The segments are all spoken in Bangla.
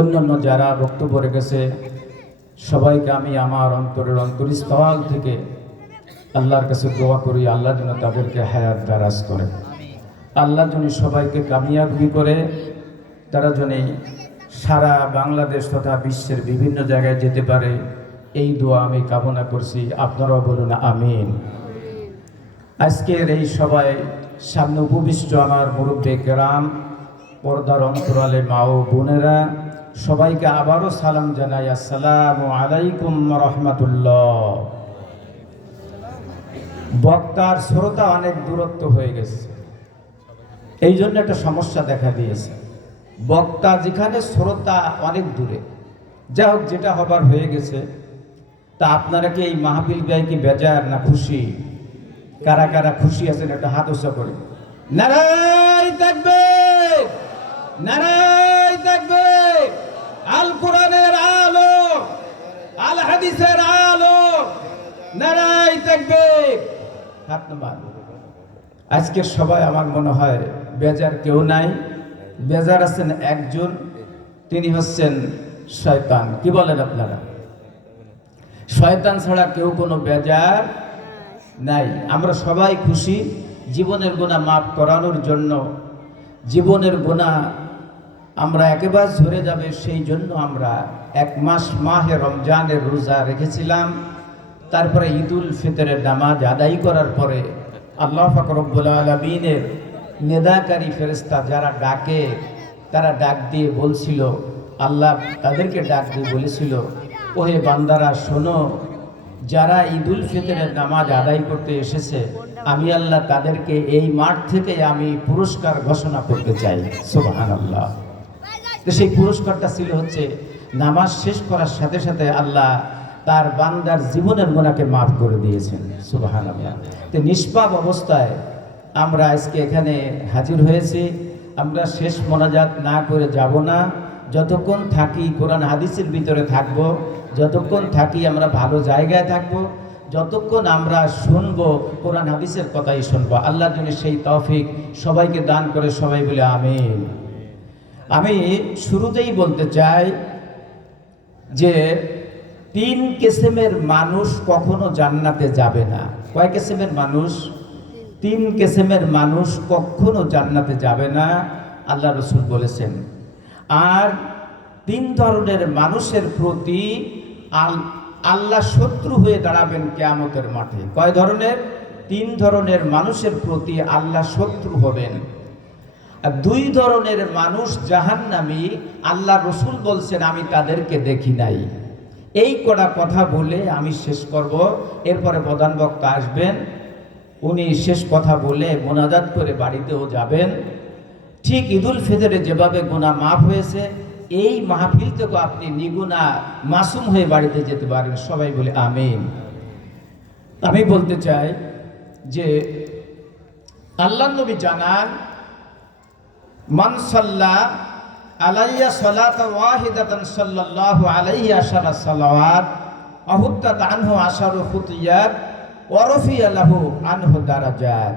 অন্যান্য যারা বক্তব্য রেখেছে সবাইকে আমি আমার অন্তরের অন্তরস্থল থেকে আল্লাহর কাছে দোয়া করি, আল্লাহ যেন তাদেরকে হায়াত দারাজ করে, আল্লাহ যেন সবাইকে কামিয়াবি করে, তারা যেন সারা বাংলাদেশ তথা বিশ্বের বিভিন্ন জায়গায় যেতে পারে, এই দোয়া আমি কামনা করছি। আপনারাও বলুন আমিন। আজকের এই সবাই সামনে উপবিষ্ট আমার মুরব্বী কেরাম, পর্দার অন্তরালে মা ও বোনেরা, সবাইকে আবারও সালাম জানাই, আসসালামু আলাইকুম রহমতুল্লাহ। বক্তার শ্রোতা অনেক দূরত্ব হয়ে গেছে, এই জন্য একটা সমস্যা দেখা দিয়েছে। বক্তা যেখানে, শ্রোতা অনেক দূরে। যা হোক, যেটা হবার হয়ে গেছে। তা আপনারা কি এই মাহফিল গায়ে কি বেজার না খুশি? কারা কারা খুশি আছেন একটা হাত উঁচা করে। নারায়ে তাকবীর, নারায়ে তাকবীর। আল কোরআনের আলো, আল হাদিসের আলো, নারায়ে তাকবীর। হাত নামান। আজকের সবাই আমার মনে হয় বেজার কেউ নাই। বেজার আছেন একজন, তিনি হচ্ছেন শয়তান। কি বলেন আপনারা? শয়তান ছাড়া কেউ কোনো বেজার নাই। আমরা সবাই খুশি জীবনের গুনাহ মাফ করানোর জন্য। জীবনের গুনাহ আমরা একেবারে ঝরে যাবে, সেই জন্য আমরা এক মাস মাহে রমজানের রোজা রেখেছিলাম। তারপরে ঈদুল ফিতরের নামাজ আদায় করার পরে আল্লাহ পাক রব্বুল আলামিনের নেদাকারী ফেরেশতা যারা ডাকে, তারা ডাক দিয়ে বলছিল, আল্লাহ তাদেরকে ডাক দিয়ে বলেছিল, ওহে বান্দারা শোনো, যারা ঈদুল ফিতরের নামাজ আদায় করতে এসেছে, আমি আল্লাহ তাদেরকে এই মাঠ থেকে আমি পুরস্কার ঘোষণা করতে চাই। সুবহানাল্লাহ। তো সেই পুরস্কারটা ছিল হচ্ছে নামাজ শেষ করার সাথে সাথে আল্লাহ তার বান্দার জীবনের গুনাহকে মাফ করে দিয়েছেন। সুবহানাল্লাহ। তো নিষ্পাপ অবস্থায় আমরা আজকে এখানে হাজির হয়েছি। আমরা শেষ মোনাজাত না করে যাব না। যতক্ষণ থাকি কোরআন হাদিসের ভিতরে থাকব, যতক্ষণ থাকি আমরা ভালো জায়গায় থাকব, যতক্ষণ আমরা শুনবো কোরআন হাদিসের কথাই শুনবো। আল্লাহ যেন সেই তৌফিক সবাইকে দান করে, সবাই বলে আমিন। আমি শুরুতেই বলতে চাই যে 3 কিসিমের মানুষ কখনো জান্নাতে যাবে না। কয় কিসিমের মানুষ? 3 কিসিমের মানুষ কখনো জান্নাতে যাবে না, আল্লাহ রাসূল বলেছেন। আর 3 ধরনের মানুষের প্রতি আল্লাহ শত্রু হয়ে দাঁড়াবেন কিয়ামতের মাঠে। কয় ধরনের? 3 ধরনের মানুষের প্রতি আল্লাহ শত্রু হবেন। আর 2 ধরনের মানুষ জাহান্নামী, আল্লাহ রাসূল বলছেন আমি তাদেরকে দেখি নাই। এই কড়া কথা বলে আমি শেষ করব। এরপরে প্রধান বক্তা আসবেন, উনি শেষ কথা বলে মোনাজাত করে বাড়িতেও যাবেন। ঠিক ঈদুল ফিতরে যেভাবে গুনাহ মাফ হয়েছে, এই মাহফিল থেকে আপনি নিগুনাহ মাসুম হয়ে বাড়িতে যেতে পারেন। সবাই বলে আমিন। আমি বলতে চাই যে আল্লাহর নবী জানান, মান সাল্লা আলাইয়া সালাতা ওয়াহিদাতান সাল্লাল্লাহু আলাইহি আশারা সালাওয়াত আহুত্তাত আনহু আশারু খুতিয়াত ওয়া রাফিয়া লাহু আনহু দারাজাত।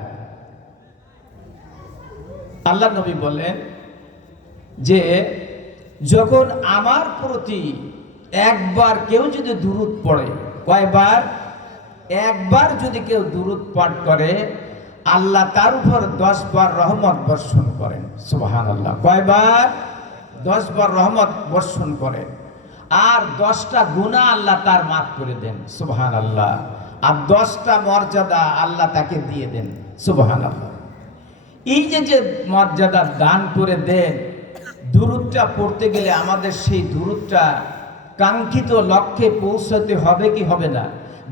আল্লাহ নবী বলেন যে যখন আমার প্রতি একবার কেউ যদি দুরূদ পড়ে, কয়বার? একবার যদি কেউ দুরূদ পাঠ করে, আল্লাহ তার উপর 10 বার রহমত বর্ষণ করেন। সুবহানাল্লাহ। কয়বার? 10 বার রহমত বর্ষণ করেন। আর 10টা গুনাহ আল্লাহ তার মাফ করে দেন। সুবহানাল্লাহ। আর 10টা মর্যাদা আল্লাহ তাকে দিয়ে দেন। সুবহানাল্লাহ। এই যে মর্যাদা দান করে দেন, দুরূদটা পড়তে গেলে আমাদের সেই দুরূদটা কাঙ্ক্ষিত লক্ষ্যে পৌঁছাতে হবে কি হবে না?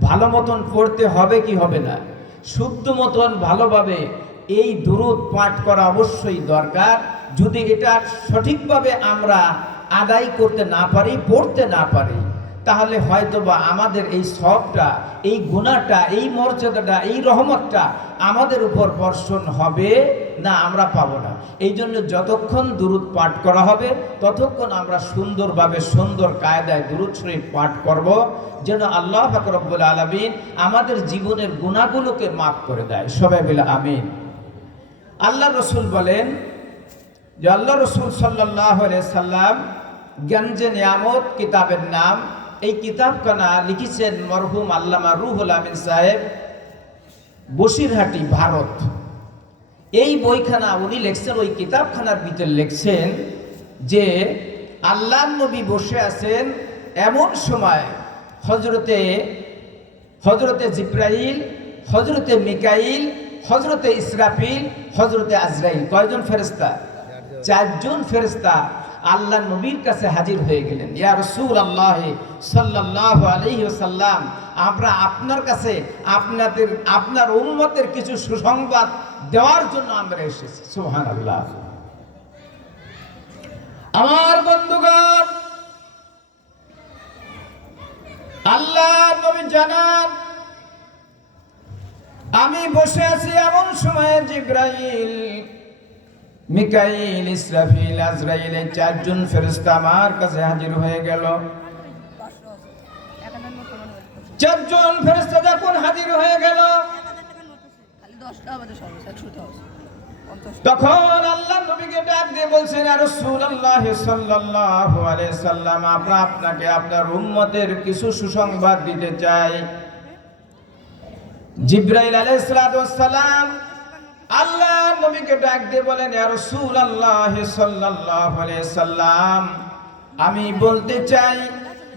ভালো মতন পড়তে হবে কি হবে না? শুদ্ধ মতন ভালোভাবে এই দুরূদ পাঠ করা অবশ্যই দরকার। যদি এটা সঠিকভাবে আমরা আদায় করতে না পারি, পড়তে না পারি, তাহলে হয়তোবা আমাদের এই সওয়াবটা, এই গুনাহটা, এই মর্যাদাটা, এই রহমতটা আমাদের উপর বর্ষণ হবে না, আমরা পাবো না। এই জন্য যতক্ষণ দুরূদ পাঠ করা হবে ততক্ষণ আমরা সুন্দরভাবে, সুন্দর কায়দায় দুরূদ শরীফ পাঠ করব, যেন আল্লাহ পাক রব্বুল আলামিন আমাদের জীবনের গুনাহগুলোকে মাফ করে দেয়। সবাই বলে আমিন। আল্লাহ রাসূল বলেন যে আল্লাহ রাসূল সাল্লাল্লাহু আলাইহি সাল্লাম গঞ্জে নিয়ামত কিতাবের নাম। এই কিতাবখানা লিখেছেন মরহুম আল্লামা রুহুল আমিন সাহেব, বসিরহাটি, ভারত। এই বইখানা উনি লিখছেন, ওই কিতাবখানার ভিতরে লিখছেন যে আল্লাহর নবী বসে আছেন, এমন সময় হজরতে জিব্রাইল, হজরতে মিকাইল, হজরতে ইসরাফিল, হজরতে আজরাইল, কয়জন ফেরেশতা? 4 জন ফেরেশতা আল্লাহ নবীর কাছে হাজির হয়ে গেলেন। ইয়া রাসূলুল্লাহ সাল্লাল্লাহু আলাইহি ওয়াসাল্লাম, আমরা আপনার কাছে আপনার উম্মতের কিছু সুসংবাদ দেওয়ার জন্য আমরা এসেছি। সুবহানাল্লাহ। আমার বন্ধুগণ, আল্লাহ নবী জানান, আমি বসে আছি, এমন সময় জিব্রাইল, মিকাইল, ইসরাফিল, আজরাইল, 4 জন ফেরেশতা আমার কাছে হাজির হয়ে গেল। 4 জন ফেরেশতা যখন হাজির হয়ে গেল, তখন আল্লাহ নবীকে ডাক দিয়ে বলছেন, ইয়া রাসূলুল্লাহ সাল্লাল্লাহু আলাইহি সাল্লাম, আমরা আপনাকে আপনার উম্মতের কিছু সুসংবাদ দিতে চাই। জিব্রাইল আলাইহিস সালাতু ওয়াস সালাম আল্লাহ নবীকে ডাক দিয়ে বলেন, ইয়া রাসূলুল্লাহ সাল্লাল্লাহু আলাইহি সাল্লাম, আমি বলতে চাই,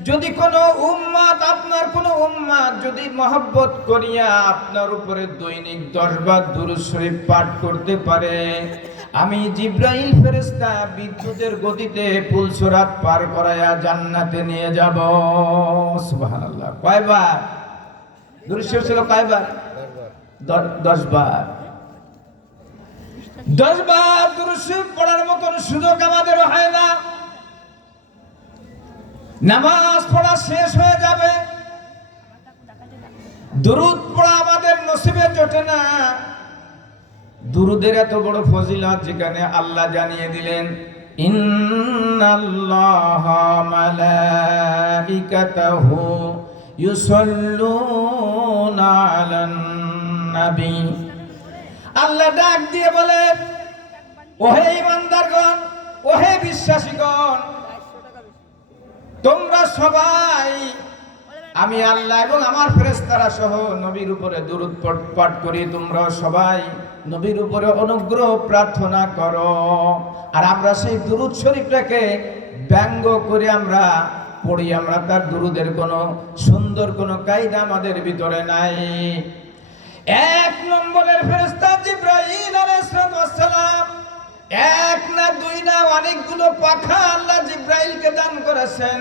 যদি কোনো উম্মত, আপনার কোনো উম্মত যদি মহব্বত করিয়া আপনার উপরে দৈনিক 10 বার দুরূদ শরীফ পাঠ করতে পারে, আমি জিব্রাইল ফেরেশতা বিদ্যুতের গতিতে পুলসরাত পার করায়া জান্নাতে নিয়ে যাব। সুবহানাল্লাহ। কয়বার দুরূদ শরীফ ছিল? কয়বার? 10 বার। 10 বার দুরূদ শরীফ পড়ার মতন সুযোগ আমাদের হয় না। নামাজ পড়া শেষ হয়ে যাবে, দুরূদ পড়া আমাদের নসিবে জোটে না। দুরূদের এত বড় ফজিলত, যেখানে আল্লাহ জানিয়ে দিলেন, ইন্নাল্লাহা মালাইকাতাহু ইউসাল্লুনা আলান নবী। আল্লাহ ডাক দিয়ে বলেন, ওহে ঈমানদারগণ, ওহে বিশ্বাসীগণ, তোমরা সবাই, আমি আল্লাহ এবং আমার ফেরেশতারা সহ নবীর উপরে দুরূদ পাঠ করি, তোমরা সবাই নবীর উপরে অনুগ্রহ প্রার্থনা করো। আর আমরা সেই দুরূদ শরীফটাকে ব্যঙ্গ করে আমরা পড়ি, আমরা তার দুরূদের কোনো সুন্দর কোনো কায়দা আমাদের ভিতরে নাই। 1 নম্বরের ফেরেশতা জিব্রাইল আলাইহিস সালাম, 1 না 2 না, অনেকগুলো পাখা আল্লাহ জিব্রাইলকে দান করেছেন।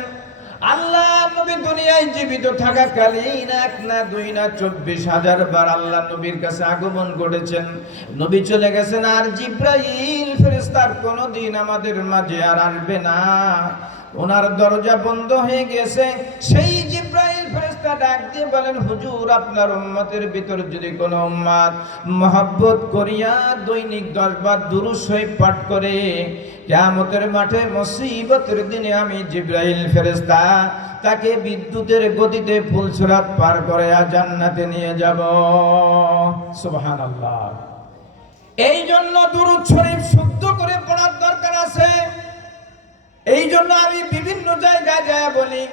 আল্লাহ নবী দুনিয়ায় জীবিত থাকাকালীন 1 না 2 না 24,000 বার আল্লাহ নবীর কাছে আগমন করেছেন। নবী চলে গেছেন, আর জিব্রাইল ফেরেশতার কোনদিন আমাদের মাঝে আর আসবে না, ওনার দরজা বন্ধ হয়ে গেছে। সেই জিব্রাইল ফেরেশতা ডাক দিয়ে বলেন, হুজুর, আপনার উম্মতের ভিতর যদি কোনো উম্মত মহব্বত করিয়া দৈনিক 10 বার দুরূদ শরীফ পাঠ করে, কিয়ামতের মাঠে মুসিবতের দিনে আমি জিব্রাইল ফেরেশতা তাকে বিদ্যুতের গতিতে ফুলসরাত পার করে জান্নাতে নিয়ে যাব। সুবহানাল্লাহ। এই জন্য দুরূদ শরীফ শুদ্ধ করে পড়ার দরকার আছে। এই জন্য আমি বিভিন্ন জায়গায় যায় বলি,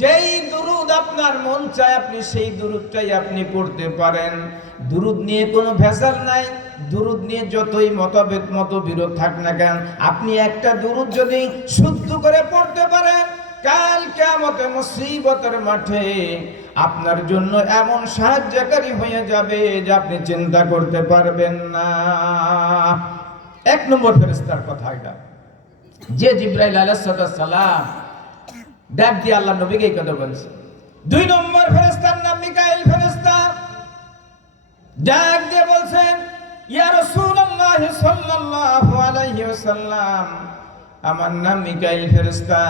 যেই দুরূদ আপনার মন চায় আপনি সেই দুরূদটাই আপনি পড়তে পারেন। দুরূদ নিয়ে কোনো ভেজাল নাই। দুরূদ নিয়ে যতই মতবিরোধ থাক না কেন, আপনি একটা দুরূদ যদি শুদ্ধ করে পড়তে পারেন, কাল কিয়ামতে মুসিবতের মাঠে আপনার জন্য এমন সাহায্যকারী হয়ে যাবে যে আপনি চিন্তা করতে পারবেন না। 1 নম্বর ফেরেশতার কথা এটা, যে জিব্রাইল আলাইহিস সালাম ডাক দিয়ে আল্লাহ নবীকে এই কথা বলছে। 2 নম্বর ফেরেশতার নাম মিকাইল ফেরেশতা, ডাক দিয়ে বলছেন, ইয়া রাসূলুল্লাহ সাল্লাল্লাহু আলাইহি ওয়াসাল্লাম, আমার নাম মিকাইল ফেরেশতা।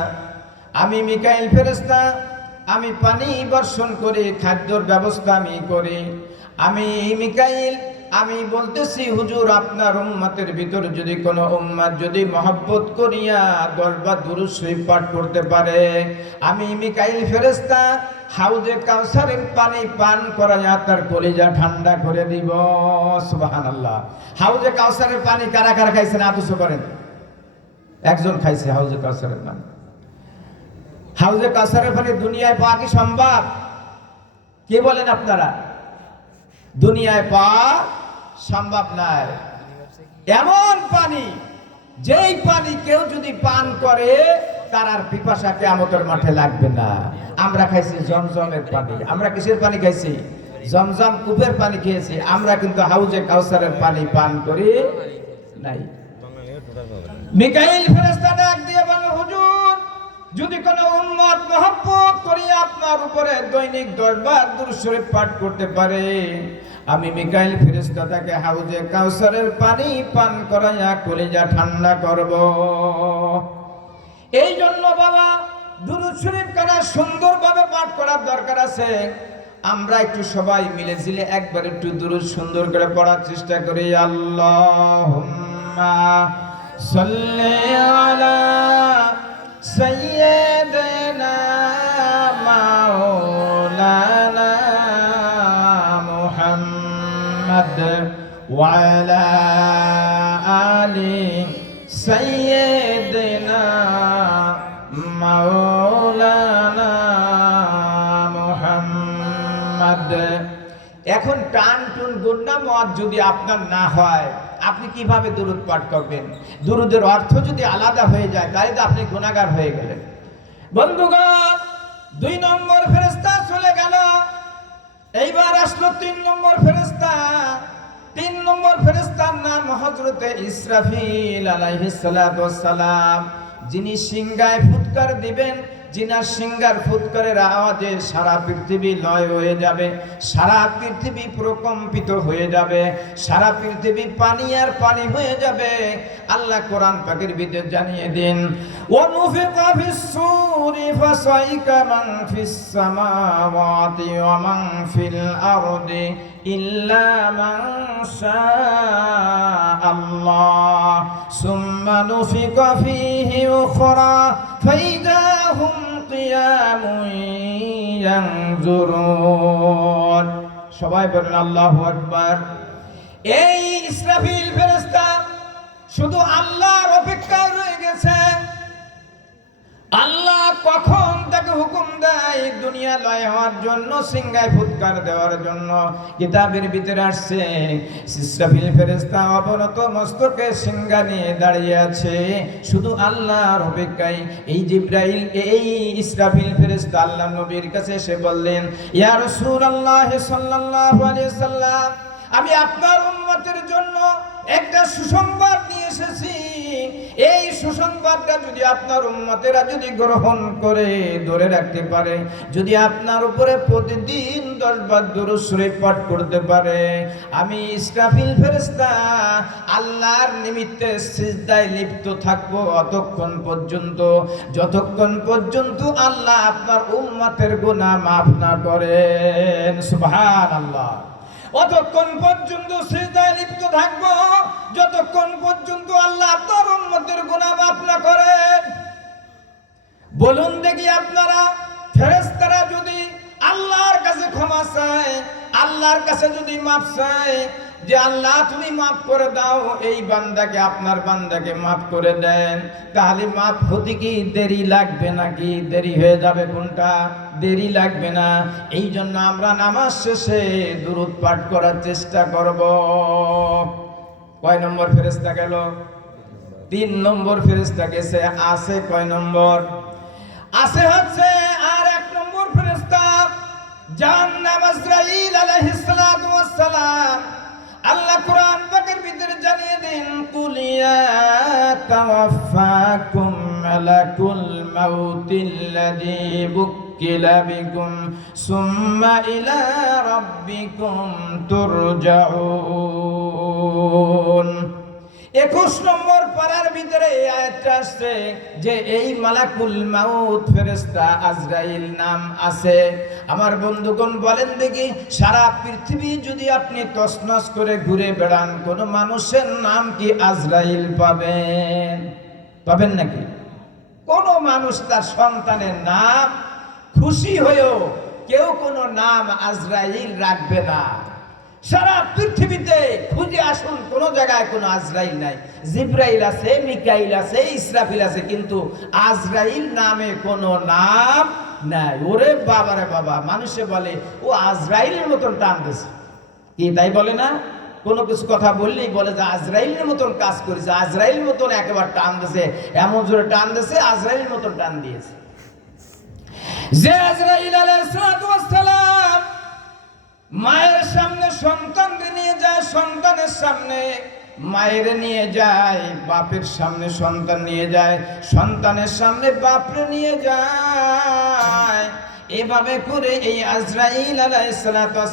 আমি মিকাইল ফেরেশতা, আমি পানি বর্ষণ করি, খাদ্যর ব্যবস্থা আমি করি। আমি মিকাইল, আমি বলতেছি, হুজুর, আপনার উম্মতের ভিতর যদি কোনো উম্মত যদি মহব্বত করিয়া 10 বার দুরূদ শরীফ পাঠ করতে পারে, আমি মিকাইল ফেরেশতা হাউজে কাউসারের পানি পান করাইয়া তার কলিজা ঠান্ডা করে দিব। সুবহানাল্লাহ। হাউজে কাউসারের পানি কারা কারা খাইছেন? আতস করেন। 1 জন খাইছে হাউজে কাউসারের পানি। হাউজে কাউসারের পানি দুনিয়ায় পাওয়া কি সম্ভব? কি বলেন আপনারা? দুনিয়ায় পাওয়া সম্ভব নয়। এমন পানি, যেই পানি কেউ যদি পান করে তার আর পিপাসা কিয়ামতের মাঠে লাগবে না। আমরা খাইছি জমজমের পানি। আমরা কিসের পানি খাইছি? জমজম কূপের পানি খেয়েছি। আমরা কিন্তু হাউজে কাউসারের পানি পান করি নাই। মিকাইল ফেরেশতা ডাক দিয়ে বলল, হুজুর, যদি কোনো উম্মত মহব্বত করি আপনার উপরে দৈনিক 10 বার দুরূদ শরীফ পাঠ করতে পারে, আমি মিকাইল ফেরেশতা তাকে হাউজে কাউসারের পানি পান করাইয়া কলিজা ঠান্ডা করব। এই জন্য বাবা, দুরূদ শরীফ কারা সুন্দরভাবে পাঠ করার দরকার আছে। আমরা একটু সবাই মিলে ঝিলে একবার একটু দুরূদ সুন্দর করে পড়ার চেষ্টা করি। আল্লাহুম্মা সাল্লি আলা সাইয়্যিদিনা মাওলানা মুহাম্মদ ওয়া আলা আলি সাইয়্যিদিনা মাওলানা মুহাম্মদ। এখন টান টুন গুন্না মত যদি আপনার না হয়, আপনি কিভাবে দুরূদ পাঠ করবেন? দুরূদের অর্থ যদি আলাদা হয়ে যায় তাহলে তো আপনি গুনাহগার হয়ে গেলেন। বন্ধুগণ, 2 নম্বর ফেরেশতা চলে গেল। এইবার আসলো 3 নম্বর ফেরেশতা। 3 নম্বর ফেরেশতার নাম হযরতে ইসরাফিল আলাইহিস সালাতু ওয়াস সালাম, যিনি সিংহায় ফুৎকার দিবেন। জিনার সিংহার ফুৎকারের আওয়াজে সারা পৃথিবী লয় হয়ে যাবে, সারা পৃথিবী প্রকম্পিত হয়ে যাবে, সারা পৃথিবী পানি আর পানি হয়ে যাবে। আল্লাহ কোরআন পাকের ভিতরে জানিয়ে দিন, ওয়া নুফিকা ফিস সূরি ফাসাইকা মান ফিস সামাওয়াতি ওয়া মান ফিল আরদি ইল্লা মান শাআল্লাহ সুম্মা নুফিকা ফীহি উখরা ফাইদা হুম কিয়ামুন ইয়ানজুরুন। সবাই বলেন আল্লাহু আকবার। এই ইসরাফিল ফেরেশতা শুধু আল্লাহর অপেক্ষায় রয়ে গেছে। আল্লাহ কখন তাকে হুকুম দেয় দুনিয়া লয় হওয়ার জন্য, সিংহায় ফুৎকার দেওয়ার জন্য। কিতাবের ভিতরে আসছে, ইসরাফিল ফেরেশতা অবনত মস্তকে সিংহা নিয়ে দাঁড়িয়ে আছে, শুধু আল্লাহর অপেক্ষায়। এই জিবরাইল, এই ইসরাফিল ফেরেশতা আল্লাহ নবীর কাছে এসে বললেন, ইয়া রাসূলুল্লাহ সাল্লাল্লাহু আলাইহি সাল্লাম, আমি আপনার উম্মতের জন্য একটা সুসংবাদ নিয়ে এসেছি। এই সুসংবাদটা যদি আপনার উম্মতেরা যদি গ্রহণ করে ধরে রাখতে পারে, যদি আপনার উপরে প্রতিদিন 10 বার দুরূদ শরীফ পাঠ করতে পারে, আমি ইসরাফিল ফেরেশতা আল্লাহর নিমিত্তে সিজদায় লিপ্ত থাকবো অতক্ষণ পর্যন্ত, যতক্ষণ পর্যন্ত আল্লাহ আপনার উম্মতের গুনাহ মাফ না করেন। সুবহানাল্লাহ। অতক্ষণ পর্যন্ত সিজদায় লিপ্ত থাকবো যতক্ষণ পর্যন্ত আল্লাহ আপনার উম্মতের গুনাহ মাফ না করেন। বলুন দেখি আপনারা, ফেরেশতারা যদি আল্লাহর কাছে ক্ষমা চায়, আল্লাহর কাছে যদি মাফ চায়, যে আল্লাহ তুমি মাফ করে দাও, এই বান্দাকে, আপনার বান্দাকে মাফ করে দেন, তাহলে মাফ হতে কি দেরি লাগবে নাকি দেরি হয়ে যাবে? কোনটা? দেরি লাগবে না। এই জন্য আমরা নামাজ শেষে দুরূদ পাঠ করার চেষ্টা করব। কয় নম্বর ফেরেশতা গেল? 3 নম্বর ফেরেশতা গেছে। আছে কয় নম্বর? আছে হচ্ছে আর 1 নম্বর ফেরেশতা, যার নাম আজরাইল আলাইহিস সালাতু ওয়াস সালাম। আল্লাহ কোরআন পাকের ভিতরে জানিয়ে দিন, কুলিয়া তাওয়াফাকুম মালাকুল মাউতিল্লাযী বুক্কিলা বিকুম সুম্মা ইলা রাব্বিকুম তুরজাউন। 21 নম্বর পারার ভিতরে এই আয়াতটা আসছে যে এই মালাকুল মাউত ফেরেশতা আজরাইল নাম আছে। আমার বন্ধুগণ বলেন দেখি, সারা পৃথিবী যদি আপনি তছনছ করে ঘুরে বেড়ান, কোন মানুষের নাম কি আজরাইল পাবেন? পাবেন নাকি? কোন মানুষ তার সন্তানের নাম খুশি হয়েও কেউ কোনো নাম আজরাইল রাখবে না। সারা পৃথিবীতে খুঁজে আসুন, কোন জায়গায় কোনো আজরাইল নাই। জিব্রাইল আছে, মিকাইল আছে, ইসরাফিল আছে, কিন্তু আজরাইল নামে কোনো নাম নাই। ওরে বাবারে বাবা, মানুষে বলে ও আজরাইলের মতন টান দিছে, কি তাই বলে না? কোনো কিছু কথা বললেই বলে যে আজরাইলের মতন কাজ করেছে, আজরাইলের মতন একেবারে টান দিছে, এমন জোরে টান দিছে, আজরাইলের মতন টান দিয়েছে। যে আজরাইল আলাইহিস সালাম মায়ের সামনে সন্তানকে নিয়ে যায়, সন্তানের সামনে মায়ের নিয়ে যায়, বাপের সামনে সন্তান নিয়ে যায়, সন্তানের সামনে বাপরে নিয়ে যায়। এভাবে করে এই আজরাইল আলাইহিস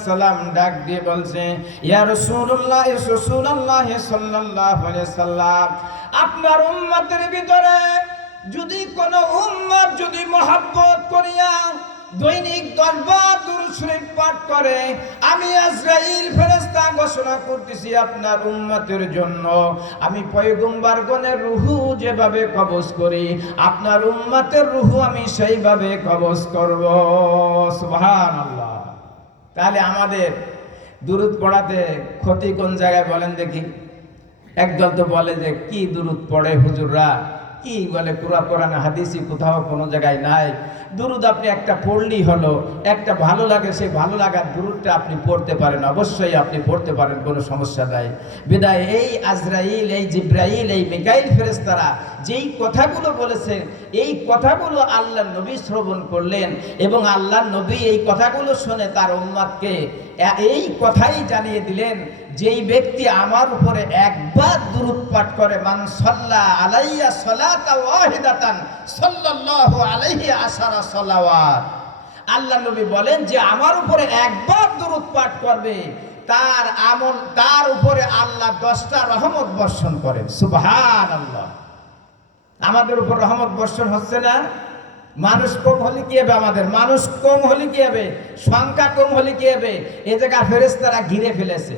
সালাম ডাক দিয়ে বলছে, ইয়া রাসূলুল্লাহ সাল্লাল্লাহু আলাইহি সাল্লাম, আপনার উম্মতের ভিতরে যদি কোন উম্মত যদি মহব্বত করিয়া দৈনিক 10 বার দুরূদ শরীফ পাঠ করে, আমি আজরাইল ফেরেশতা ঘোষণা করতেছি আপনার উম্মতের জন্য আমি পয়গম্বরগণের রূহ যেভাবে কবজ করি, আপনার উম্মতের রূহ আমি সেইভাবে কবজ করব। সুবহানাল্লাহ। তাহলে আমাদের দুরূদ পড়াতে ক্ষতি কোন জায়গায় বলেন দেখি? একদল তো বলে যে কি দুরূদ পড়ে হুজুররা, কি বলে কোরআন হাদিসই কোথাও কোনো জায়গায় নাই। দুরূদ আপনি একটা পড়লেই হলো, একটা ভালো লাগে, সেই ভালো লাগার দুরূদটা আপনি পড়তে পারেন, অবশ্যই আপনি পড়তে পারেন, কোনো সমস্যা নাই। বিদায় এই আজরাইল, এই জিব্রাইল, এই মিকাইল ফেরেশতারা যেই কথাগুলো বলেছেন, এই কথাগুলো আল্লাহর নবী শ্রবণ করলেন এবং আল্লাহর নবী এই কথাগুলো শুনে তার উম্মতকে এই কথাই জানিয়ে দিলেন, যেই ব্যক্তি আমার উপরে একবার দুরূদ পাঠ করে, মান সাল্লা আলাইয়া সালাতা ওয়াহিদাতান সাল্লাল্লাহু আলাইহি আশারা সালাওয়াত, আল্লাহ নবী বলেন যে আমার উপরে একবার দুরূদ পাঠ করবে, তার আমল, তার উপরে আল্লাহ 10টা রহমত বর্ষণ করেন। সুবহানাল্লাহ। আমাদের উপর রহমত বর্ষণ হচ্ছে না? মানুষ কম হলে কি হবে? আমাদের মানুষ কম হলে কি হবে? সংখ্যা কম হলে কি হবে? এ জায়গা ফেরেশতারা ঘিরে ফেলেছে।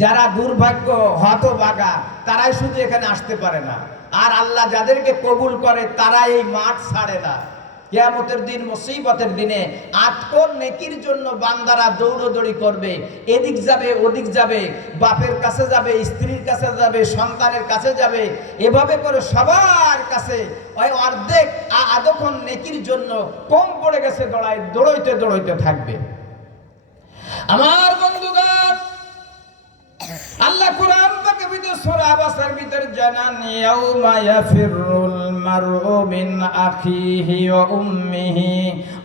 যারা দুর্ভাগ্য হতভাগা তারাই শুধু এখানে আসতে পারে না, আর আল্লাহ যাদেরকে কবুল করে তারা এই মাঠ ছাড়ে না। কিয়ামতের দিন, মুসিবতের দিনে আটকর নেকির জন্য বান্দারা দৌড়দৌড়ি করবে, এদিক যাবে ওদিক যাবে, বাপের কাছে যাবে, স্ত্রীর কাছে যাবে, সন্তানের কাছে যাবে, এভাবে করে সবার কাছে ওই অর্ধেক আদখন নেকির জন্য কম পড়ে গেছে, দৌড়াইতে দৌড়াইতে থাকবে। আমার বন্ধুগণ, আল্লাহ কুরআন পাকে ভিতর সূরা আবাসের ভিতর জানান, ইয়াউমা ইয়াফিরুল মারউ মিন আখিহি ওয়া উম্মিহি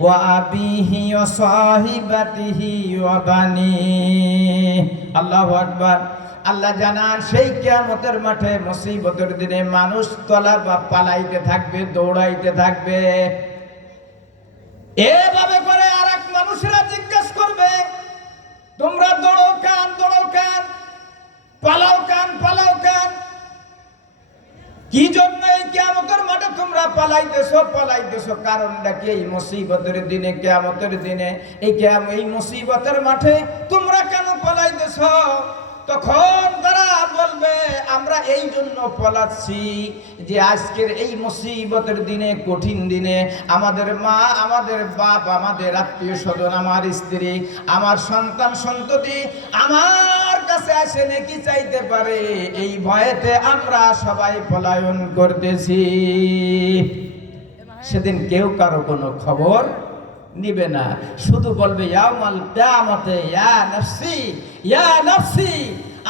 ওয়া আবিহি ওয়া সাহিবাতিহি ওয়া বানিহি। আল্লাহু আকবার। আল্লাহ জানান সেই কিয়ামতের মাঠে, মুসিবতের দিনে মানুষ তলা বা পালাইতে থাকবে, দৌড়াইতে থাকবে। এভাবে করে আরেক মানুষেরা জিজ্ঞাসা করবে, তোমরা দৌড়ো কেন, দৌড়ো কেন, পালাও কেন, পালাও কেন, কি জন্য এই কিয়ামতের মাঠে তোমরা পালাইতেছো? কারণটা কি? এই মুসিবতের দিনে, কিয়ামতের দিনে, এই মুসিবতের মাঠে তোমরা কেন পালাইতেছো? তখন তারা বলবে, আমরা এই জন্য পালাচ্ছি যে আজকের এই মুসিবতের দিনে, কঠিন দিনে আমাদের মা, আমাদের বাপ, আমাদের আত্মীয় স্বজন, আমার স্ত্রী, আমার সন্তান সন্ততি আমার কাছে আসে নেকি চাইতে পারে, এই ভয়েতে আমরা সবাই পলায়ন করতেছি। সেদিন কেউ কারো কোনো খবর নিবে না, শুধু বলবে ইয়াউমাল কিয়ামতে ইয়া নাফসি ইয়া নাফসি,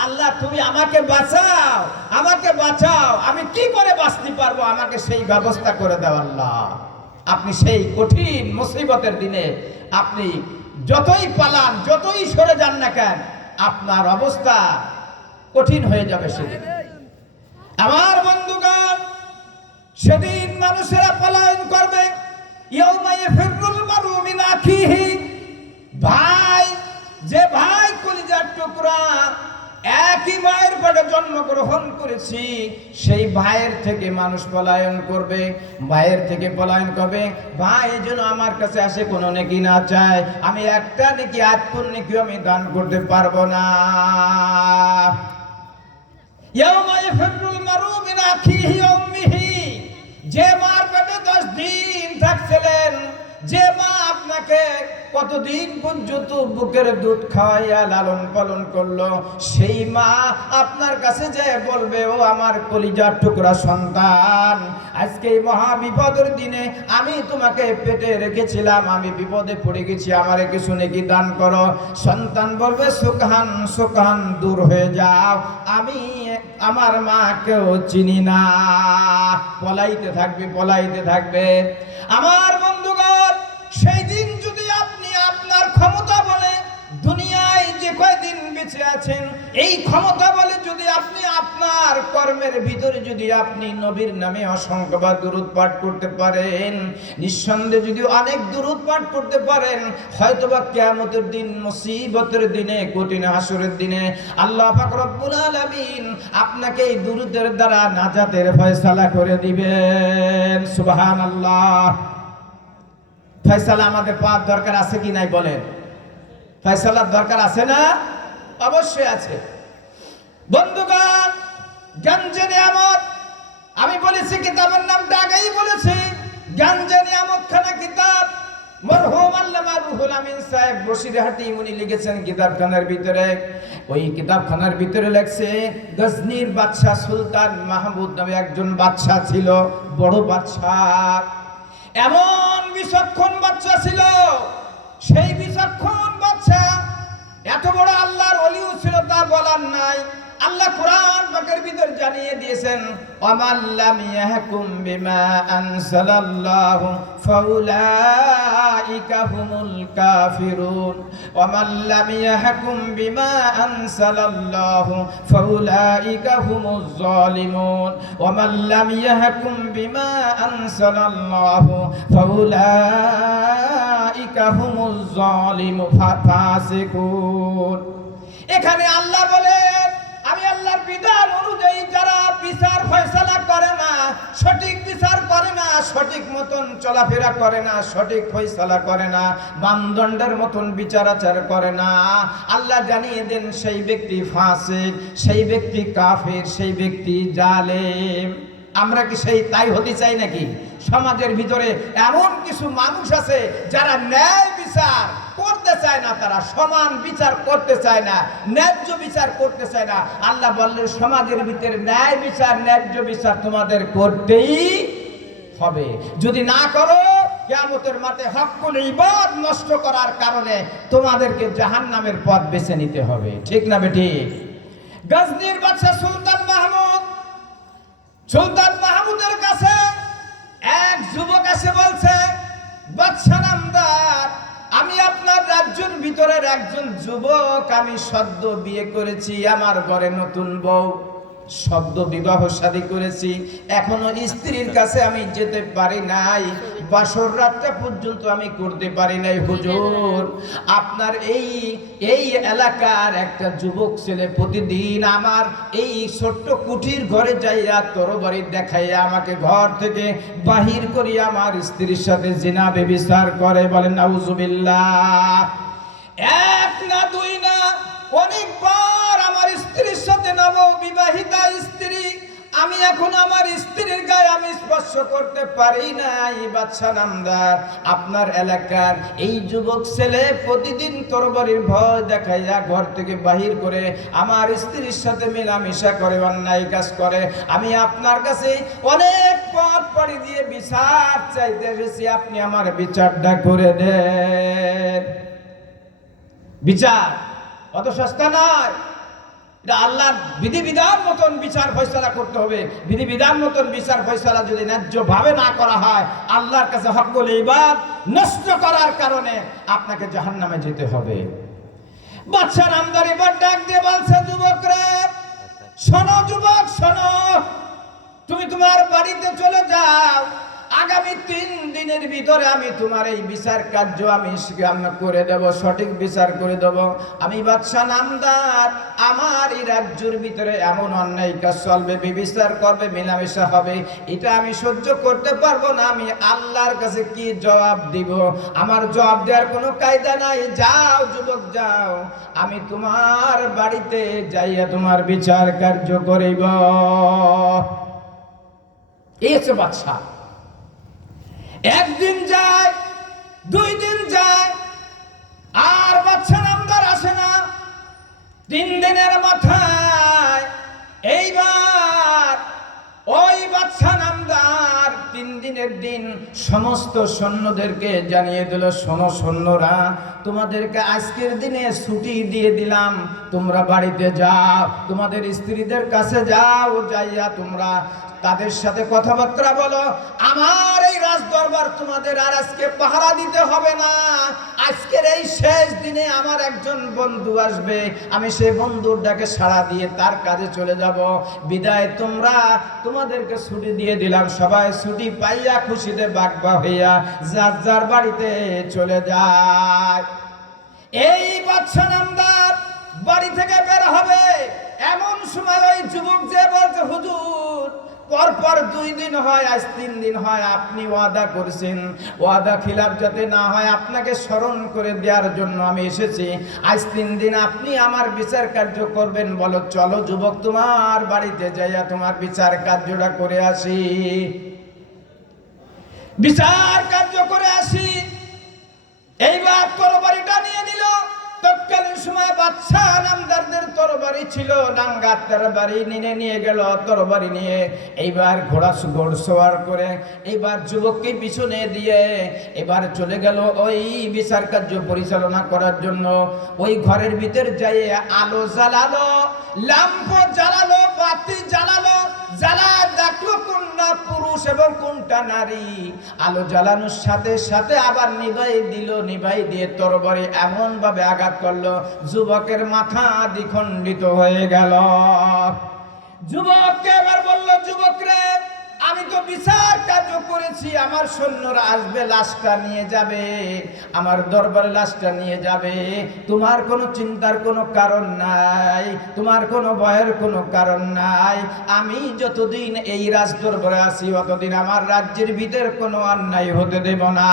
আল্লাহ তুমি আমাকে বাঁচাও, আমাকে বাঁচাও, আমি কি করে বাঁচতে পারবো, আমাকে সেই ব্যবস্থা করে দাও আল্লাহ। আপনি সেই কঠিন মুসিবতের দিনে আপনি যতই পালান, যতই সরে যান না কেন, আপনার অবস্থা কঠিন হয়ে যাবে সেদিন। আমার বন্ধুগণ, সেদিন মানুষেরা পলায়ন করবে। ইয়াউমা ইয়াফিরুল মারউ মিন আখিহি, ভাই, যে ভাই কলিজার টুকরা, একই মায়ের পেটে জন্মগ্রহণ করেছি, সেই ভাইয়ের থেকে মানুষ পলায়ন করবে, ভাইয়ের থেকে পলায়ন করবে। ভাই যেন আমার কাছে আসে কোনো নেকি না চায়, আমি একটা নেকি, আত্মুর নেকি আমি দান করতে পারবো না। ইয়াউমা ইয়াফিরুল মারউ মিন আখিহি ওয়া উম্মিহি, যে মার পেটে 10 দিন থাকছিলেন, যে মা আপনাকে কতদিন পর্যন্ত বুকের দুধ খাওয়াইয়া লালন পালন করলো, সেই মা আপনার কাছে যে বলবে, ও আমার কলিজার টুকরা সন্তান, আজকে এই মহা বিপদের দিনে আমি তোমাকে পেটে রেখেছিলাম, আমি বিপদে পড়ে গেছি, আমারে কিছু নেকি দান করো। সন্তান বলবে, সুকহান সুকহান, দূর হয়ে যাও, আমি আমার মাকেও চিনি না। পলাইতে থাকবে, পলাইতে থাকবে। আমার বন্ধুগণ, সেই দিন যদি আপনি আপনার ক্ষমতা বলে দুনিয়ায় যে কয়দিন বেঁচে আছেন, এই ক্ষমতা বলে যদি আপনি আপনার কর্মের ভিতরে যদি আপনি নবীর নামে অসংখ্যবার দুরূদ পাঠ করতে পারেন, নিঃসন্দেহে যদি অনেক দুরূদ পাঠ করতে পারেন, হয়তোবা কিয়ামতের দিন, মুসিবতের দিনে, কঠিন হাসরের দিনে আল্লাহ পাক রব্বুল আলামিন আপনাকে এই দুরূদের দ্বারা নাজাতের ফয়সালা করে দিবেন। সুবহানাল্লাহ। ফয়সালা আমাদের পাওয়ার দরকার আছে কি নাই বলেন? ফয়সালার দরকার আছে না? অবশ্যই আছে। বন্ধুগণ, গঞ্জে নিয়ামত, আমি বলেছি কিতাবের নামটা আগেই বলেছি, গঞ্জে নিয়ামত খানা কিতাব, মরহুম আল্লামা রুহুল আমিন সাহেব বসিরহাটি উনি লিখেছেন কিতাবখানার ভিতরে। ওই কিতাবখানার ভিতরে লেখছে, গজনির বাদশা সুলতান মাহমুদ নামে একজন বাদশা ছিল, বড় বাদশা, এমন বিচক্ষণ বাদশা ছিল। সেই বিচক্ষণ বাদশা এত বড় আল্লাহর ওলিও ছিল, তা বলার নাই। আল্লাহ কোরআন পাকের ভিতর জানিয়ে দিয়েছেন, ওয়ামান লাম ইয়াহকুম বিমা আনসালাল্লাহু ফাউলাইকা হুমুল কাফিরুন, ওয়ামান লাম ইয়াহকুম বিমা আনসালাল্লাহু ফাউলাইকা হুমুজ জালিমুন, ওয়ামান লাম ইয়াহকুম বিমা আনসালাল্লাহু ফাউলাইকা হুমুজ জালিমুন ফাসিকুন। এখানে আল্লাহ বলেন, আমি আল্লাহর বিধান অনুযায়ী যারা বিচার ফয়সালা করে না, সঠিক বিচার করে না, সঠিক মতন চলাফেরা করে না, সঠিক ফয়সালা করে না, মানদণ্ডের মতন বিচার আচার করে না, আল্লাহ জানিয়ে দেন সেই ব্যক্তি ফাসিক, সেই ব্যক্তি কাফের, সেই ব্যক্তি জালেম। আমরা কি সেই তাই হতে চাই নাকি? সমাজের ভিতরে এমন কিছু মানুষ আছে যারা ন্যায় বিচার করতে চায় না, তারা সমান বিচার করতে চায় না, ন্যায্য বিচার করতে চায় না। আল্লাহ বললেন, সমাজের ভিতরে ন্যায় বিচার, ন্যায্য বিচার তোমাদের করতেই হবে। যদি না করো, কিয়ামতের মাঠে হকুল ইবাদ নষ্ট করার কারণে তোমাদেরকে জাহান্নামের পথ বেছে নিতে হবে। ঠিক না বেঠিক? গজনির বাদশা সুলতান মাহমুদ, সুলতান মাহমুদের কাছে এক যুবক এসে বলছে, বাদশা নামদার, আমি আপনার রাজ্যের ভিতরের একজন যুবক, আমি সদ্য বিয়ে করেছি, আমার ঘরে নতুন বউ, সদ্য বিবাহ শাদী করেছি, এখনো স্ত্রীর কাছে আমি যেতে পারি নাই, বাসর রাতটা পর্যন্ত আমি করতে পারি নাই। হুজুর, আপনার এই এলাকার একটা যুবক ছেলে প্রতিদিন আমার এই ছোট্ট কুঠির ঘরে যাইয়া তরবারি দেখাইয়া আমাকে ঘর থেকে বাহির করিয়া আমার স্ত্রীর সাথে জিনা ব্যভিচার করে। বলেন নাউজুবিল্লাহ। এক না, দুই না, অনেকবার আমার স্ত্রীর সাথে নববিবাহিতা স্ত্রী, আমি এখন আমার স্ত্রীর গায়ে আমি স্পর্শ করতে পারি নাই। বাদশা নামদার, আপনার এলাকার এই যুবক ছেলে প্রতিদিন তরবারির ভয় দেখাইয়া ঘর থেকে বাহির করে আমার স্ত্রীর সাথে মেলামেশা করে, অন্যায় কাজ করে। আমি আপনার কাছে অনেক পথ পাড়ি দিয়ে বিচার চাইতে এসেছি, আপনি আমার বিচারটা করে দেন। বিচার অত সস্তা নয়, এটা আল্লাহর বিধিবিধান মতন বিচার ফয়সালা করতে হবে। বিধিবিধান মতন বিচার ফয়সালা যদি ন্যায্য ভাবে না করা হয়, আল্লাহর কাছে হকুল ইবাদ নষ্ট করার কারণে আপনাকে জাহান্নামে যেতে হবে। বাদশা নামদার এবার ডাক দিয়ে বলছে, যুবকরা শোনো, যুবক শোনো, তুমি তোমার বাড়িতে চলে যাও, আগামী 3 দিনের ভিতরে আমি তোমার এই বিচার কার্য আমি করে দেব, সঠিক বিচার করে দেব। আমি বাদশা নামদার, আমার এই রাজ্যের ভিতরে এমন অন্যায় কাজ চলবে, বিবিচার করবে, মেলামেশা হবে, এটা আমি সহ্য করতে পারবো না। আমি আল্লাহর কাছে কি জবাব দিব? আমার জবাব দেওয়ার কোনো কায়দা নাই। যাও যুবক, যাও, আমি তোমার বাড়িতে যাইয়া তোমার বিচার কার্য করিব। এই হচ্ছে বাদশা। একদিন যায়, 2 দিন যায়, 3 দিনের মাথায় এইবার ওই বাদশা নামদার 3 দিনের দিন সমস্ত সৈন্যদেরকে জানিয়ে দিল, শোনো সৈন্যরা, তোমাদেরকে আজকের দিনে ছুটি দিয়ে দিলাম, তোমরা বাড়িতে যাও, তোমাদের স্ত্রীদের কাছে যাও, যাইয়া তোমরা তাদের সাথে কথাবার্তা বলো। আমার এই রাজদরবার তোমাদের আর আজকে পাহারা দিতে হবে না। আজকের এই শেষ দিনে আমার একজন বন্ধু আসবে, আমি সেই বন্ধুর ডাকে সাড়া দিয়ে তার কাজে চলে যাব। বিদায়, তোমাদেরকে ছুটি দিয়ে দিলাম। সবাই ছুটি পাইয়া খুশিতে বাগবা হইয়া যার যার বাড়িতে চলে যায়। এই বাদশা নামদার বাড়ি থেকে বের হবে, এমন সময় ওই যুবক যে বলছে, হুজুর পরপর 2 দিন হয়, আজ 3 দিন হয়, আপনি ওয়াদা করেছেন, ওয়াদা খিলাফ যাতে না হয় আপনাকে স্মরণ করে দেওয়ার জন্য আমি এসেছি। আজ 3 দিন আপনি আমার বিচার কার্য করবেন। বলো, চলো যুবক, তোমার বাড়িতে যাইয়া তোমার বিচার কার্যটা করে আসি। বিচার কার্য করে আসি। এইবার তরবারিটা নিয়ে নিল। তৎকালীন সময় বাদশা নামদারদের তরবারি ছিল, ডাঙ্গার তরবারি নিয়ে গেল তরবারি নিয়ে। এইবার ঘোড়সওয়ার করে এইবার যুবককে পিছনে দিয়ে এবার চলে গেল ওই বিচার কার্য পরিচালনা করার জন্য। ওই ঘরের ভিতর যাই আলো জ্বালালো, ল্যাম্প জ্বালালো, বাতি জ্বালালো, জ্বালা দেখলো কোনটা পুরুষ এবং কোনটা নারী। আলো জ্বালানোর সাথে সাথে আবার নিভাই দিয়ে তরবারি এমন ভাবে আঘাত করলো, যুবকের মাথা দ্বিখণ্ডিত হয়ে গেল। যুবককে এবার বলল, যুবক রে, আমি তো বিচার কার্য করেছি, আমার সৈন্যরা আসবে, লাশটা নিয়ে যাবে, আমার দরবারে লাশটা নিয়ে যাবে। তোমার কোনো চিন্তার কোনো কারণ নাই, তোমার কোনো ভয়ের কোনো কারণ নাই। আমি যতদিন এই রাজ দরবারে আছি অতদিন আমার রাজ্যের ভিতর কোনো অন্যায় হতে দেব না।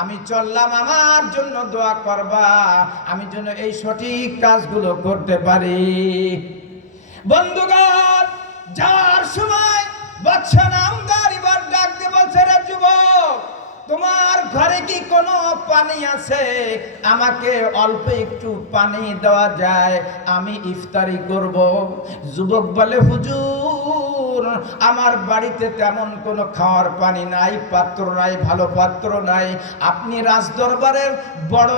আমি চললাম, আমার জন্য দোয়া করবা, আমি যেন এই সঠিক কাজগুলো করতে পারি। বন্ধুগণ, যার সময় বাদশা নামদার এবার ডাক দিয়ে বলছে, রে যুবক, তোমার ঘরে কি কোনো পানি আছে? আমাকে অল্প একটু পানি দেওয়া যায়, আমি ইফতারি করব। যুবক বলে, হুজুর, আমার বাড়িতে তেমন কোনো খাওয়ার পানি নাই, পাত্র নাই, ভালো পাত্র নাই। আপনি রাজদরবারের বড়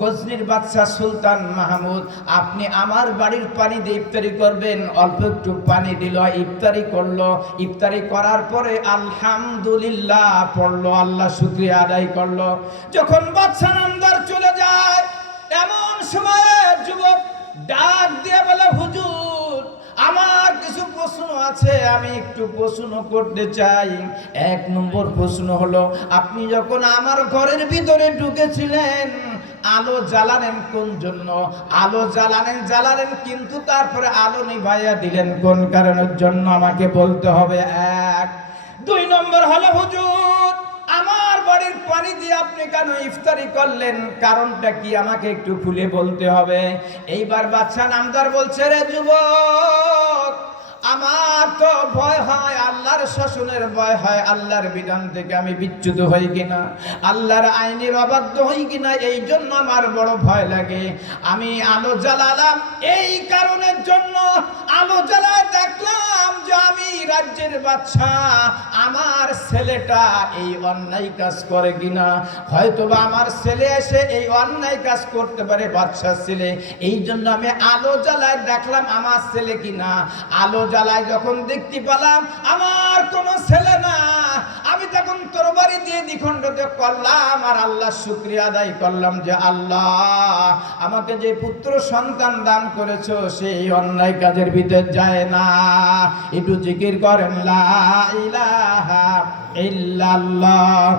গজনির বাদশা সুলতান মাহমুদ, আপনি আমার বাড়ির পানি দিয়ে ইফতারি করবেন। অল্প একটু পানি দিল, ইফতারি করলো। ইফতারি করার পরে আলহামদুলিল্লাহ পড়লো, আল্লাহ শুকরিয়া আদায় করলো। যখন বাদশা নামদার চলে যায়, এমন সময়ে যুবক ডাক দিয়ে বলে, হুজুর, আমার কিছু প্রশ্ন আছে, আমি একটু প্রশ্ন করতে চাই। 1 নম্বর প্রশ্ন হলো, আপনি যখন আমার ঘরের ভিতরে ঢুকেছিলেন, আলো জ্বালালেন কোন জন্য? আলো জ্বালালেন কিন্তু তারপরে আলো নিভাইয়া দিলেন কোন কারণের জন্য? আমাকে বলতে হবে। 1। 2 নম্বর হলো, হুজুর, আমার বাড়ির পানি দিয়ে আপনি কেন ইফতারি করলেন? কারণটা কি আমাকে একটু খুলে বলতে হবে। এইবার বাদশা নামদার বলছে, রে যুবক, আমার তো ভয় হয়, আল্লাহর শাসনের ভয় হয়, আল্লাহর বিধান থেকে আমি বিচ্যুত হই কিনা, আল্লাহর আইনের অবাধ্য হই কিনা, এই জন্য আমার বড় ভয় লাগে। আমি আলো জ্বালালাম এই কারণের জন্য, আলো জ্বালায় দেখলাম যে আমি রাজ্যের বাদশা, আমার ছেলেটা এই অন্যায় কাজ করে কিনা। হয়তোবা আমার ছেলে এসে এই অন্যায় কাজ করতে পারে, বাদশার ছেলে, এই জন্য আমি আলো জ্বালায় দেখলাম আমার ছেলে কিনা। আলো জ্বালায় যখন দেখতে পেলাম আমার কোনো ছেলে না, আমি তখন তরবারি দিয়ে দ্বিখণ্ডিত করলাম আর আল্লাহ শুকরিয়া আদায় করলাম যে, আল্লাহ, আমাকে যে পুত্র সন্তান দান করেছো সেই অন্যায় কাজের ভিতর যায় না। একটু জিকির করেন, লা ইলাহা ইল্লাল্লাহ,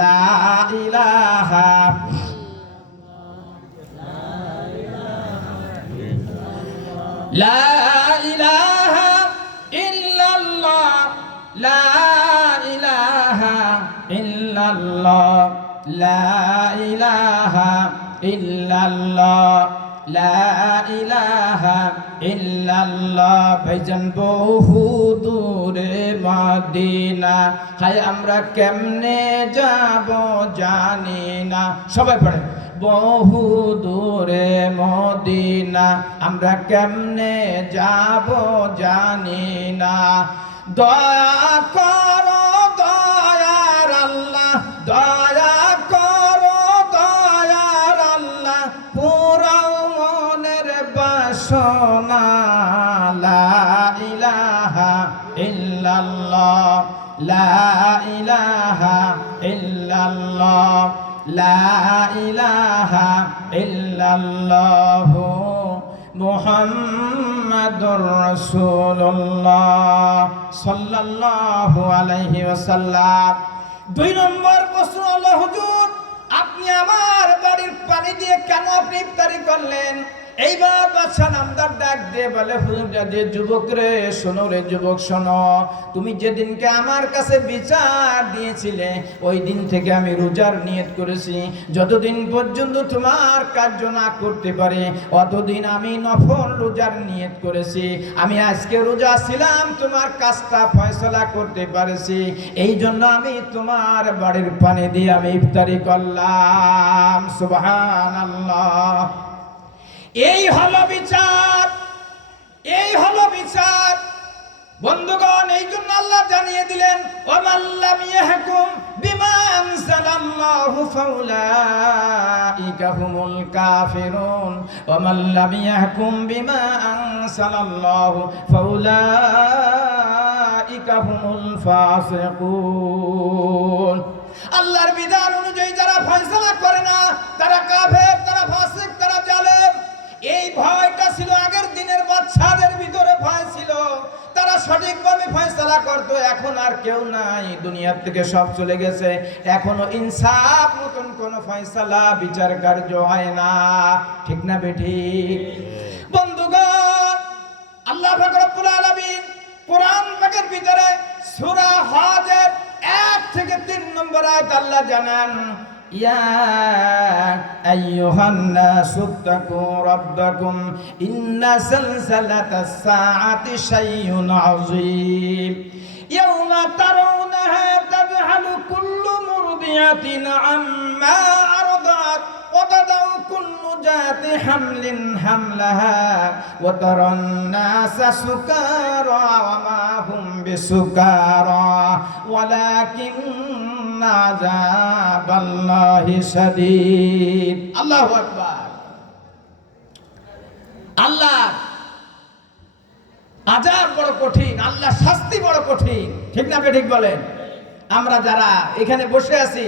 লা ইলাহা, লা ইলাহা ইল্লাল্লাহ, লা ইলাহা ইল্লাল্লাহ, লা ইলাহা ইল্লাল্লাহ, লা ইলাহা ইল্লাল্লাহ। ভাইজান বহু দূরে মদিনা, হায় আমরা কেমনে যাব জানি না। সবাই পড়ে, বহু দূরে মদিনা, আমরা কেমনে যাব জানি না। দয়া করো দয়ার আল্লাহ, দয়া করো দয়ার আল্লাহ, পুরাও মনের বাসনা। লা ইলাহা ইল্লাল্লাহ, লা ইলাহা ইল্লাল্লাহ, লা ইলাহা ইল্লাল্লাহ, মুহাম্মাদুর রাসূলুল্লাহ সাল্লাল্লাহু আলাইহি ওয়াসাল্লাম। 2 নম্বর প্রশ্ন হলো, হুজুর আপনি আমার বাড়ির পানি দিয়ে কেন আপনি ইফতারি করলেন? এইবার বাদশা নামদার ডাক দিয়ে বলে, হুজুর যে যুবক রে, শোনো রে যুবক শোনো, তুমি যেদিনকে আমার কাছে বিচার দিয়েছিলে ওই দিন থেকে আমি রোজার নিয়ত করেছি। যতদিন পর্যন্ত তোমার কার্য না করতে পারে অতদিন আমি নফল রোজার নিয়ত করেছি। আমি আজকে রোজা ছিলাম, তোমার কাজটা ফয়সালা করতে পারেছি, এই জন্য আমি তোমার বাড়ির পানি দিয়ে আমি ইফতারি করলাম। সুবহানাল্লাহ। এই হলো বিচার, এই হলো বিচার। বন্ধুগণ, এই জন্য আল্লাহ জানিয়ে দিলেন, ওয়ামাল্লাম ইয়াহকুম বিমা আনজালাল্লাহু ফাউলাইকা হুমুল কাফিরুন, ওয়ামাল্লাম ইয়াহকুম বিমা আনজালাল্লাহু ফাউলাইকা হুমুল ফাসিকুন। আল্লাহর বিধান অনুযায়ী যারা ফয়সালা করে না তারা কাফের, তারা ফাসিক, তারা জালেম। এই ভয়টা ছিল আগের দিনের বাদশাদের ভিতরে, ভয় ছিল, তারা সঠিকভাবে ফয়সালা করত। এখন আর কেউ নাই, দুনিয়ার থেকে সব চলে গেছে। এখনো ইনসাফ মতন কোন ফয়সালা বিচার কার্য হয় না, ঠিক না বেঠিক? বন্ধুগণ, আল্লাহ পাক রব্বুল আলামিন কোরআন পাকের ভিতরে সূরা হজের 1 থেকে 3 নম্বর আয়াত আল্লাহ জানান, ইয়া আইয়ুহান নাসু তাকু রাব্বাকুম ইন্না সালসালাতাস সাআতি শাইউন আযীম ইয়াওমা তারাউনাহা তাযহালু কুল্লু মুরদিয়াতিন আম্মা আরদাত ওয়া তাদাউ কুল্লু জাতি হামলিন হামলাহা ওয়া তারান নাসা সুকারা ওয়া মা হুম বিসুকারা ওয়ালাকিন্না আযাবাল্লাহি শাদীদ। আল্লাহু আকবার। আল্লাহ আযাব বড় কঠিন, আল্লাহ শাস্তি বড় কঠিন, ঠিক না বেঠিক বলেন? আমরা যারা এখানে বসে আছি